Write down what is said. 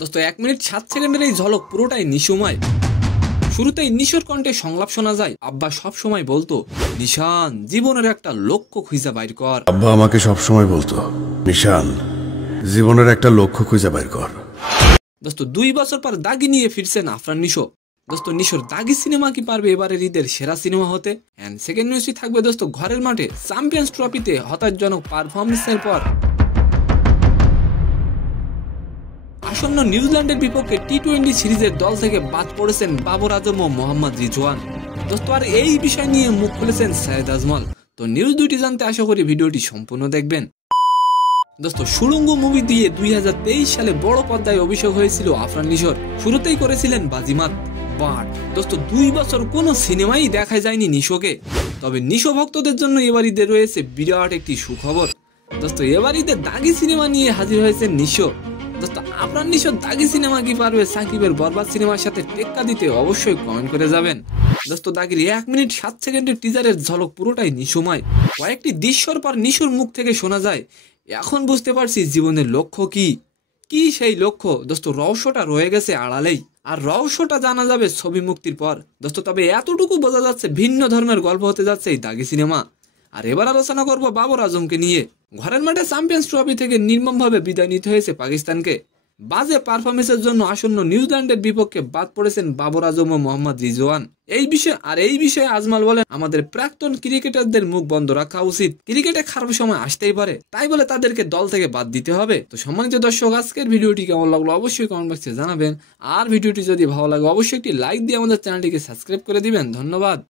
দোস্ত 1 মিনিট 7 সেকেন্ডের এই ঝলক পুরোটাই নিশোময়। শুরুতেই নিশোর কণ্ঠে সংলাপ শোনা যায়। আব্বা সব সময় বলতো, নিশান জীবনের একটা লক্ষ্য খুঁজে বাইর কর। আব্বা আমাকে সব সময় বলতো, নিশান জীবনের একটা লক্ষ্য খুঁজে বাইর কর। দোস্ত 2 বছর পর দাগি নিয়ে ফিরছেন আফরান নিশো। দোস্ত নিশোর দাগি সিনেমা কি পারবে এবারের ঈদের সেরা সিনেমা হতে? এন্ড সেকেন্ড নিউজটি থাকবে দোস্ত ঘরের মাঠে চ্যাম্পিয়ন্স ট্রফিতে হতাশজনক পারফরমেন্সের পর আসন্ন নিউজিল্যান্ডের বিপক্ষে টি-20 সিরিজের দল থেকে বাদ পড়েছেন বাবর আজম ও মোহাম্মদ রিজওয়ান। দোস্ত আর এই বিষয় নিয়ে মুখ খুলেছেন সৈয়দ আজমল। তো নিউজ দুইটি জানতে আশা করি ভিডিওটি সম্পূর্ণ দেখবেন। দোস্ত সুড়ঙ্গ মুভি দিয়ে 2023 সালে বড় পর্দায় অভিষেক হয়েছিল আফরান নিশোর। শুরুতেই করেছিলেন বাজিমাত, বাট দোস্ত 2 বছর কোনো সিনেমাই দেখা যায়নি নিশোকে। তবে নিশো ভক্তদের জন্য এবার ঈদে রয়েছে বিরাট একটি সুখবর। দোস্ত এবার ঈদে দাগি সিনেমা নিয়ে হাজির হয়েছেন নিশো। দোস্ত আফরান নিশোর দাগি সিনেমা কি পারবে সাকিবের বরবাদ সিনেমার সাথে টেক্কা দিতে? অবশ্যই কমেন্ট করে যাবেন। দোস্ত দাগির 1 মিনিট 7 সেকেন্ডের টিজারের ঝলক পুরোটাই নিশোময়। কয়েকটি দৃশ্যর পর নিশোর মুখ থেকে শোনা যায়, এখন বুঝতে পারছি জীবনের লক্ষ্য কি। কি সেই লক্ষ্য? দোস্ত রহস্যটা রয়ে গেছে আড়ালেই, আর রহস্যটা জানা যাবে ছবি মুক্তির পর। দোস্ত তবে এতটুকু বোঝা যাচ্ছে ভিন্ন ধর্মের গল্প হতে যাচ্ছে এই দাগি সিনেমা। আর এবার আলোচনা করব বাবর আজমকে নিয়ে। ঘরের মাঠে চ্যাম্পিয়ন্স ট্রফি থেকে নির্মমভাবে বিদায় নিতে হয়েছে পাকিস্তানকে। বাজে পারফরমেন্সের জন্য আসন্ন নিউজিল্যান্ডের বিপক্ষে বাদ পড়েছেন বাবর আজম ও মোহাম্মদ রিজওয়ান। এই বিষয়ে আজমাল বলেন, আমাদের প্রাক্তন ক্রিকেটারদের মুখ বন্ধ রাখা উচিত। ক্রিকেটে খারাপ সময় আসতেই পারে, তাই বলে তাদেরকে দল থেকে বাদ দিতে হবে? তো সম্মানিত দর্শক, আজকের ভিডিওটি কেমন লাগলো অবশ্যই কমেন্ট বক্সে জানাবেন। আর ভিডিওটি যদি ভালো লাগে অবশ্যই একটি লাইক দিয়ে আমাদের চ্যানেলটিকে সাবস্ক্রাইব করে দিবেন। ধন্যবাদ।